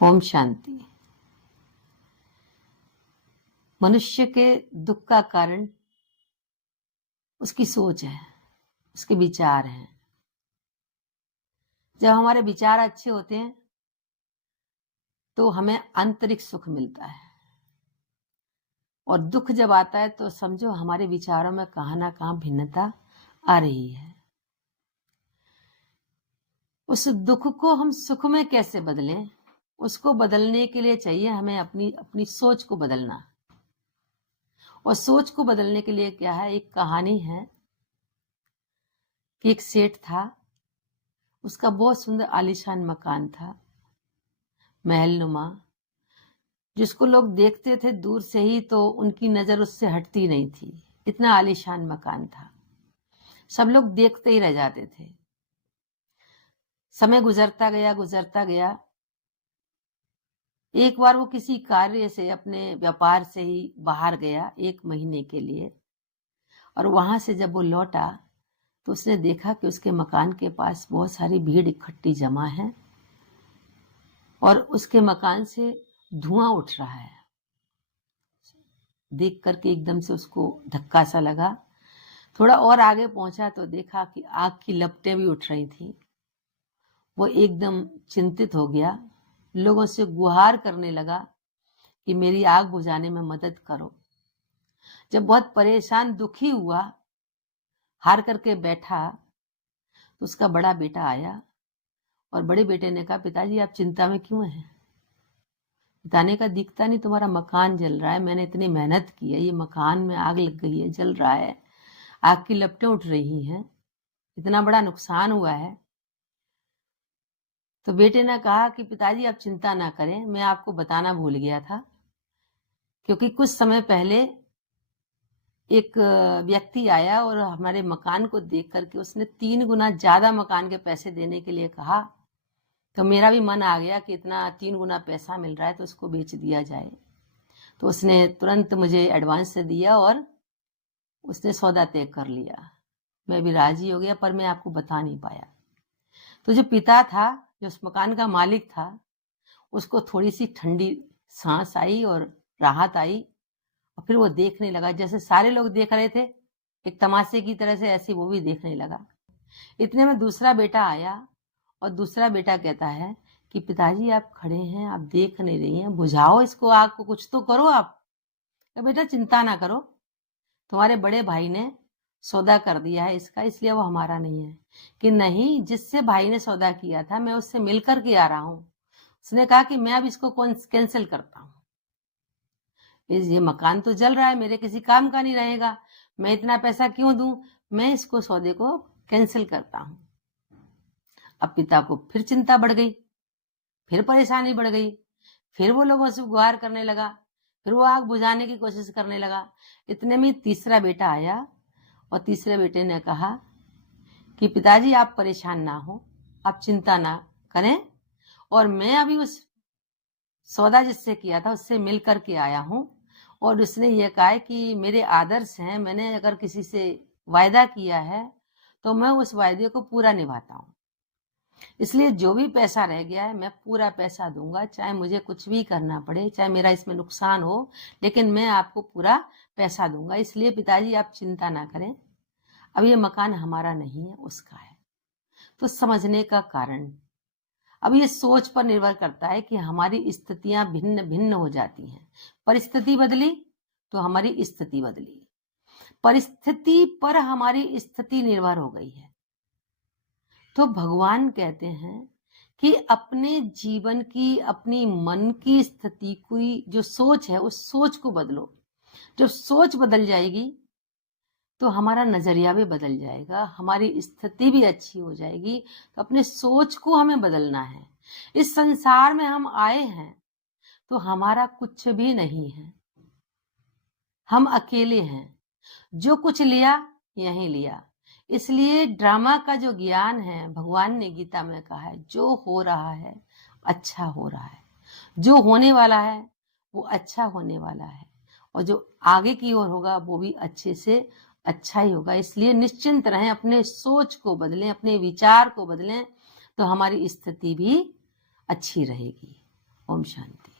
ओम शांति। मनुष्य के दुख का कारण उसकी सोच है, उसके विचार हैं। जब हमारे विचार अच्छे होते हैं तो हमें आंतरिक सुख मिलता है, और दुख जब आता है तो समझो हमारे विचारों में कहां ना कहां भिन्नता आ रही है। उस दुख को हम सुख में कैसे बदलें, उसको बदलने के लिए चाहिए हमें अपनी सोच को बदलना। और सोच को बदलने के लिए क्या है, एक कहानी है कि एक सेठ था, उसका बहुत सुंदर आलीशान मकान था, महलनुमा, जिसको लोग देखते थे दूर से ही तो उनकी नजर उससे हटती नहीं थी। इतना आलीशान मकान था, सब लोग देखते ही रह जाते थे। समय गुजरता गया। एक बार वो किसी कार्य से, अपने व्यापार से ही बाहर गया 1 महीने के लिए, और वहां से जब वो लौटा तो उसने देखा कि उसके मकान के पास बहुत सारी भीड़ इकट्ठी जमा है और उसके मकान से धुआं उठ रहा है। देख करके एकदम से उसको धक्का सा लगा। थोड़ा और आगे पहुंचा तो देखा कि आग की लपटें भी उठ रही थी। वो एकदम चिंतित हो गया, लोगों से गुहार करने लगा कि मेरी आग बुझाने में मदद करो। जब बहुत परेशान दुखी हुआ, हार करके बैठा, तो उसका बड़ा बेटा आया और बड़े बेटे ने कहा, पिताजी आप चिंता में क्यों हैं? पिता ने कहा, दिखता नहीं तुम्हारा मकान जल रहा है, मैंने इतनी मेहनत की है, ये मकान में आग लग गई है, जल रहा है, आग की लपटें उठ रही हैं, इतना बड़ा नुकसान हुआ है। तो बेटे ने कहा कि पिताजी आप चिंता ना करें, मैं आपको बताना भूल गया था, क्योंकि कुछ समय पहले एक व्यक्ति आया और हमारे मकान को देख करके उसने 3 गुना ज्यादा मकान के पैसे देने के लिए कहा। तो मेरा भी मन आ गया कि इतना 3 गुना पैसा मिल रहा है तो उसको बेच दिया जाए। तो उसने तुरंत मुझे एडवांस से दिया और उसने सौदा तय कर लिया। मैं भी राजी हो गया, पर मैं आपको बता नहीं पाया। तो जो पिता था, जो उस मकान का मालिक था, उसको थोड़ी सी ठंडी सांस आई और राहत आई, और फिर वो देखने लगा जैसे सारे लोग देख रहे थे, एक तमाशे की तरह से, ऐसे वो भी देखने लगा। इतने में दूसरा बेटा आया और दूसरा बेटा कहता है कि पिताजी आप खड़े हैं, आप देख नहीं रही हैं, बुझाओ इसको, आग को कुछ तो करो आप। तो बेटा चिंता ना करो, तुम्हारे बड़े भाई ने सौदा कर दिया है इसका, इसलिए वो हमारा नहीं है। कि नहीं, जिससे भाई ने सौदा किया था मैं उससे मिलकर के आ रहा हूं। उसने कहा कि मैं अब इसको कैंसिल करता हूं, ये मकान तो जल रहा है, मेरे किसी काम का नहीं रहेगा, मैं इतना पैसा क्यों दूं, मैं इसको सौदे को कैंसिल करता हूं। अब पिता को फिर चिंता बढ़ गई, फिर परेशानी बढ़ गई, फिर वो लोगों से गुहार करने लगा, फिर वो आग बुझाने की कोशिश करने लगा। इतने में तीसरा बेटा आया और तीसरे बेटे ने कहा कि पिताजी आप परेशान ना हो, आप चिंता ना करें, और मैं अभी उस सौदा जिससे किया था उससे मिल करके आया हूं, और उसने ये कहा है कि मेरे आदर्श हैं, मैंने अगर किसी से वायदा किया है तो मैं उस वायदे को पूरा निभाता हूं, इसलिए जो भी पैसा रह गया है मैं पूरा पैसा दूंगा, चाहे मुझे कुछ भी करना पड़े, चाहे मेरा इसमें नुकसान हो, लेकिन मैं आपको पूरा पैसा दूंगा। इसलिए पिताजी आप चिंता ना करें, अब ये मकान हमारा नहीं है, उसका है। तो समझने का कारण, अब ये सोच पर निर्भर करता है कि हमारी स्थितियां भिन्न भिन्न हो जाती हैं। परिस्थिति बदली तो हमारी स्थिति बदली, परिस्थिति पर हमारी स्थिति निर्भर हो गई है। तो भगवान कहते हैं कि अपने जीवन की, अपनी मन की स्थिति की जो सोच है, उस सोच को बदलो। जब सोच बदल जाएगी तो हमारा नजरिया भी बदल जाएगा, हमारी स्थिति भी अच्छी हो जाएगी। तो अपने सोच को हमें बदलना है। इस संसार में हम आए हैं तो हमारा कुछ भी नहीं है, हम अकेले हैं, जो कुछ लिया यहीं लिया। इसलिए ड्रामा का जो ज्ञान है, भगवान ने गीता में कहा है, जो हो रहा है अच्छा हो रहा है, जो होने वाला है वो अच्छा होने वाला है, और जो आगे की ओर होगा वो भी अच्छे से अच्छा ही होगा। इसलिए निश्चिंत रहें, अपने सोच को बदलें, अपने विचार को बदलें, तो हमारी स्थिति भी अच्छी रहेगी। ओम शांति।